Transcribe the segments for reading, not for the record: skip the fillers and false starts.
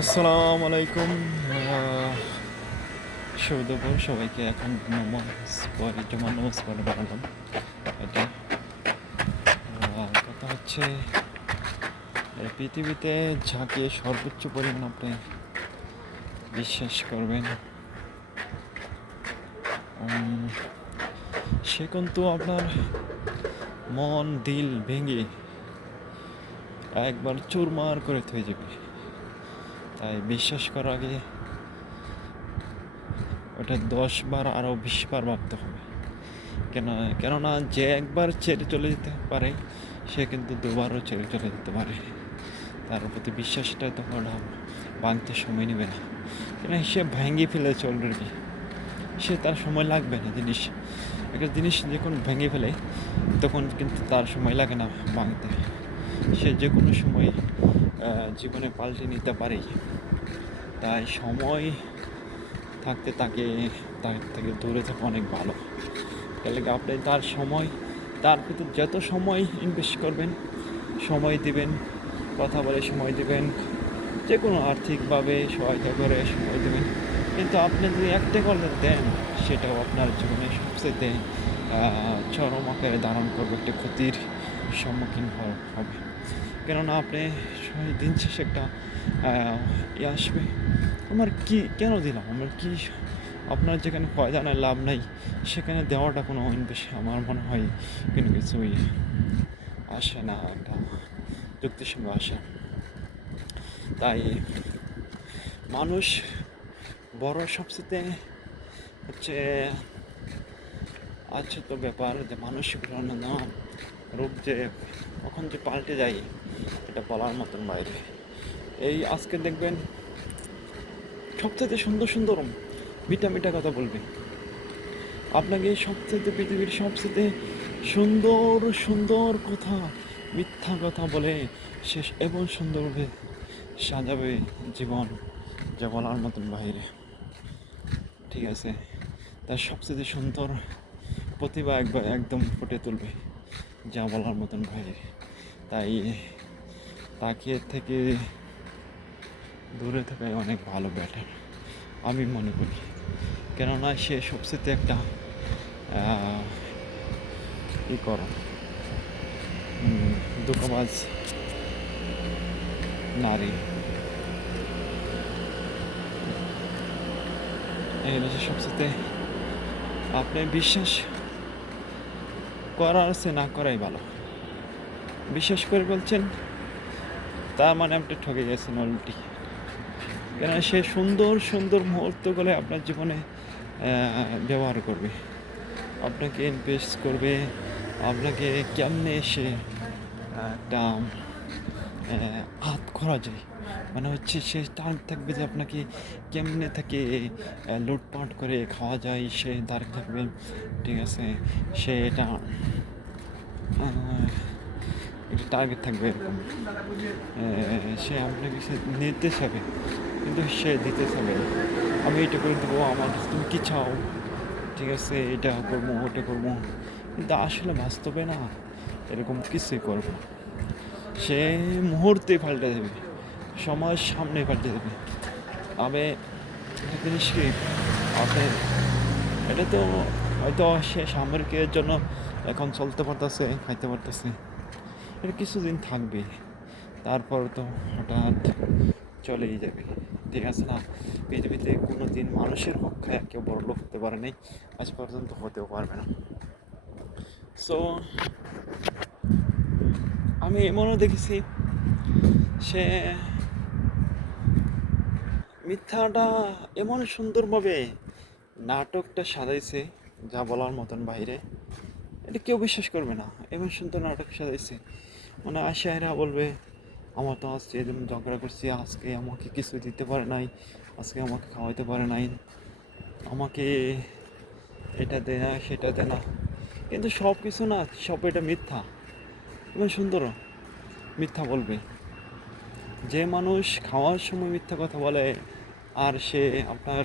আসসালামু আলাইকুম। শুভ দুপুর সবাইকে। এখন নামাজ পড়ে জুমার নামাজ পড়ে বেড়ালাম। এটা কথা হচ্ছে এই পৃথিবীতে যাকে সর্বোচ্চ পরিমাণ আপনি বিশ্বাস করবেন সে কিন্তু আপনার মন দিল ভেঙে একবার চুরমার করে থয়ে যাবে। তাই বিশ্বাস করার আগে ওটা 10 বার আরও 20 বার ভাবতে হবে। কেননা যে একবার ছেড়ে চলে যেতে পারে সে কিন্তু দুবারও ছেড়ে চলে যেতে পারে। তার প্রতি বিশ্বাসটা তখন ভাঙতে সময় নেবে না, কেন সে ভেঙে ফেলেছে অলরেডি। সে তার সময় লাগবে না। একটা জিনিস যখন ভেঙে ফেলে তখন কিন্তু তার সময় লাগে না ভাঙতে। সে যে কোনো সময় জীবনে পাল্টে নিতে পারে। তাই সময় থাকতে তার থেকে দূরে থাকা অনেক ভালো। তাহলে আপনি তার ভিতর যত সময় ইনভেস্ট করবেন, সময় দিবেন, কথা বলে সময় দিবেন, যে কোনো আর্থিকভাবে সহায়তা করে সময় দেবেন, কিন্তু আপনি যদি একটা কলে দেন সেটাও আপনার জীবনে সবচেয়ে চরম আকারে ধারণ করবে, একটা ক্ষতির সম্মুখীন হবে। কেননা আপনি দিন শেষে একটা আসবে, আমার কি কেন দিলাম, আমার কি, আপনার যেখানে ফায়দা নাই, লাভ নাই, সেখানে দেওয়াটা কোনো ইনভেস্ট আমার মনে হয় কোনো কিছুই আসে না, একটা যুক্তির সঙ্গে আসে। তাই মানুষ বড় সবচেয়ে হচ্ছে আছে তো ব্যাপার যে মানসিক রূপ যে কখন যে পাল্টে যায় এটা বলার মতন বাইরে। এই আজকে দেখবেন সবচেয়ে সুন্দর সুন্দর মিঠা মিঠা কথা বলবে আপনাকে, সবচেয়ে পৃথিবীর সবচেয়ে সুন্দর সুন্দর কথা, মিথ্যা কথা বলে শেষ এবং সুন্দরভাবে সাজাবে জীবন, যা বলার মতন বাইরে। ঠিক আছে, তার সবচেয়ে সুন্দর প্রতিভা একদম ফুটে তুলবে, যা বলার মতন বাইরে। তাই তাকে থেকে দূরে থাকাই অনেক ভালো, ব্যাটার আমি মনে করি। কেননা সে সবচেয়ে একটা দুঃখবাজ নারী। এই হচ্ছে সবচেয়ে আপনি বিশ্বাস করার আছে না করাই ভালো। বিশ্বাস করে বলছেন তার মানে আপনি ঠকে গেছেন অলরেডি। কেন সে সুন্দর সুন্দর মুহূর্তগুলো আপনার জীবনে ব্যবহার করবে, আপনাকে ইনভেস্ট করবে, আপনাকে কেমনে সে একটা হাত করা যায়, মানে হচ্ছে সে তার থাকবে যে আপনাকে কেমনে থেকে লুটপাট করে খাওয়া যায়, সে তার থাকবে। ঠিক আছে, সে এটা টার্গেট থাকবে এরকম। সে আপনাকে সে নিতে চাবে, কিন্তু সে দিতে চাবে আমি এটা করে দেবো, আমার তুমি কী চাও, ঠিক আছে এটা করবো ওটা করবো, কিন্তু আসলে বাস্তবে না এরকম কিছুই করবো। সে মুহূর্তে পাল্টে দেবে, সমাজ সামনে পাল্টে দেবে। তবে একটা জিনিস কি, আপনি এটা তো হয়তো সে সামরিকের জন্য এখন চলতে পারতেছে, খাইতে পারতেছে, এটা কিছুদিন থাকবে, তারপর তো হঠাৎ চলেই যাবে। ঠিক আছে না, পৃথিবীতে কোনো দিন মানুষের পক্ষে কেউ বড় লোক হতে পারে নাই, আজ পর্যন্ত হতেও পারবে না। সো আমি এমনও দেখেছি সে মিথ্যাটা এমন সুন্দরভাবে নাটকটা সাজাইছে, যা বলার মতন বাইরে। এটা কেউ বিশ্বাস করবে না, এমন সুন্দর নাটক সাজাইছে। মানে আশায়রা বলবে আমার তো আজকে এরকম ঝগড়া করছি, আজকে আমাকে কিছু দিতে পারে নাই, আজকে আমাকে খাওয়াইতে পারে নাই, আমাকে এটা দে না সেটা দে না, কিন্তু সব কিছু না, সব এটা মিথ্যা। এমন সুন্দর মিথ্যা বলবে। যে মানুষ খাওয়ার সময় মিথ্যা কথা বলে আর সে আপনার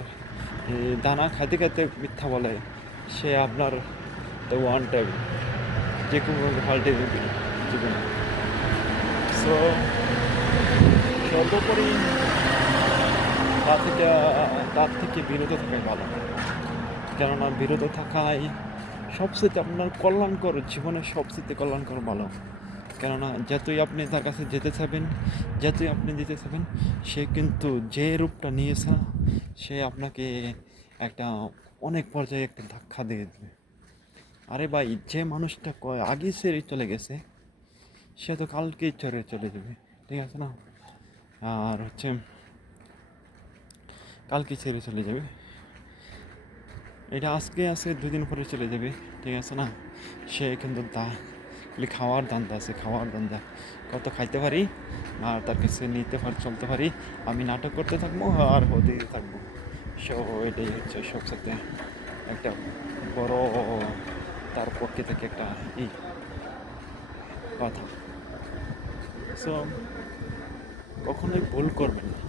দানা খাইতে খাইতে মিথ্যা বলে, সে আপনার দ্য ওয়ান টাইম যে কোনো পাল্টে দেবে জীবনে। সো সর্বোপরি তার থেকে বিরত থাকাই ভালো। কেননা বিরত থাকাই সবচেয়ে আপনার কল্যাণকর, জীবনের সবচেয়ে কল্যাণকর ভালো। কেননা যতই আপনি তার কাছে যেতে চাইবেন, যতই আপনি দিতে চাইবেন, সে কিন্তু যে রূপটা নিয়েছে, সে আপনাকে একটা অনেক পর্যায়ে একটা ধাক্কা দিয়ে দেবে। আরে ভাই, যে মানুষটা আগে ছেড়ে চলে গেছে, সে তো কালকেই ছেড়ে চলে যাবে, ঠিক আছে না? আর হচ্ছে কালকে ছেড়ে চলে যাবে, এটা আজকে আছে, 2 দিন পরে চলে যাবে, ঠিক আছে না? সে কিন্তু খাওয়ার ধান্দা আছে, খাওয়ার ধান্দা, কত খাইতে পারি আর তার কাছে নিতে পারি, চলতে পারি, আমি নাটক করতে থাকবো আর হতে থাকবো। সো এটাই হচ্ছে সবসাথে একটা বড় তার পক্ষে থেকে একটা এই কথা। সো কখনোই ভুল করবেন না।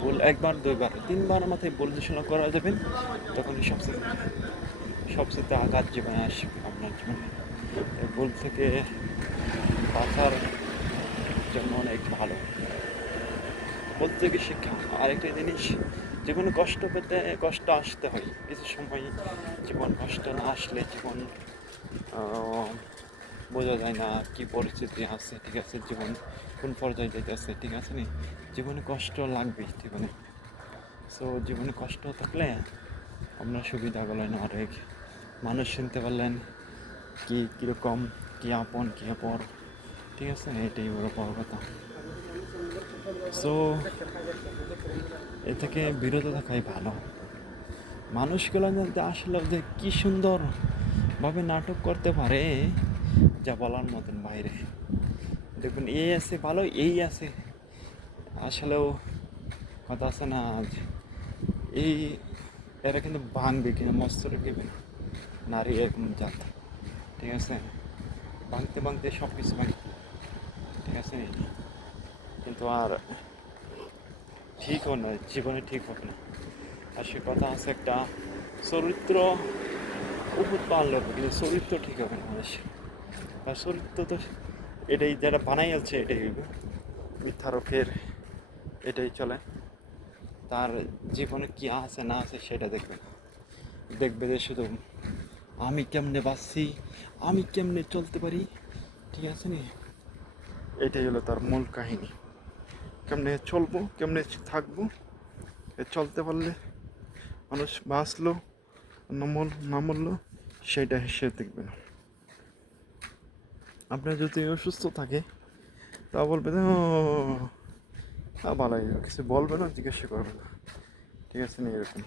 ভুল একবার, 2বার, 3বার মাথায় ভুল দূষণা করা যাবেন, তখনই সবচেয়ে আঘাত জীবনে আসবে আপনার জীবনে। এই ভুল থেকে বাঁচার জন্য অনেক ভালো। বলতে থেকে শিক্ষা। আরেকটা জিনিস, জীবনে কষ্ট আসতে হয় কিছু সময়। জীবন কষ্ট না আসলে জীবন আহ, বোঝা যায় না কি পরিস্থিতি আছে, ঠিক আছে? জীবন কোন পর্যায়ে যেতেছে, ঠিক আছে নি? জীবনে কষ্ট লাগবেই জীবনে। সো জীবনে কষ্ট থাকলে আপনার সুবিধা বলেন অনেক, মানুষ শুনতে পারলেন কি কীরকম, কি আপন কি অপর, ঠিক আছে? এটাই বড় বড় কথা। সো এ থেকে বিরত থাকাই ভালো। মানুষগুলো জানতে আসলে যে কি সুন্দরভাবে নাটক করতে পারে, যা বলার মতন বাইরে। দেখবেন এই আছে ভালো, এই আছে আসলেও, কথা আছে না, এই এরা কিন্তু ভাঙবে কিনা মস্ত রেখেবে নারী এরকম জাত, ঠিক আছে? ভাঙতে ভাঙতে সব কিছু ভাঙে, ঠিক আছে? কিন্তু আর ঠিকও নয়, জীবনে ঠিক হবে না। আর সে কথা আছে একটা, চরিত্র উপর পারলে হবে, কিন্তু চরিত্র ঠিক হবে না মানুষের। আর চরিত্র তো এটাই, যারা বানাই আছে এটাই হইব মিথ্যারোপের, এটাই চলে। তার জীবনে কি আছে না আছে সেটা দেখবে না, দেখবে যে শুধু আমি কেমনে বাঁচছি, আমি কেমনে চলতে পারি, ঠিক আছে নি? এটাই হলো তার মূল কাহিনী। কেমনে চলবো, কেমনে থাকবো, চলতে পারলে মানুষ বাঁচলো না মরলো, সেটা সে দেখবে না। আপনার যদি অসুস্থ থাকে তা বলবে না, ভালোই, কিছু বলবে না, জিজ্ঞাসা করবে না, ঠিক আছে না? এরকম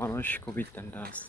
মানুষ খুবই টেন্ডার আছে।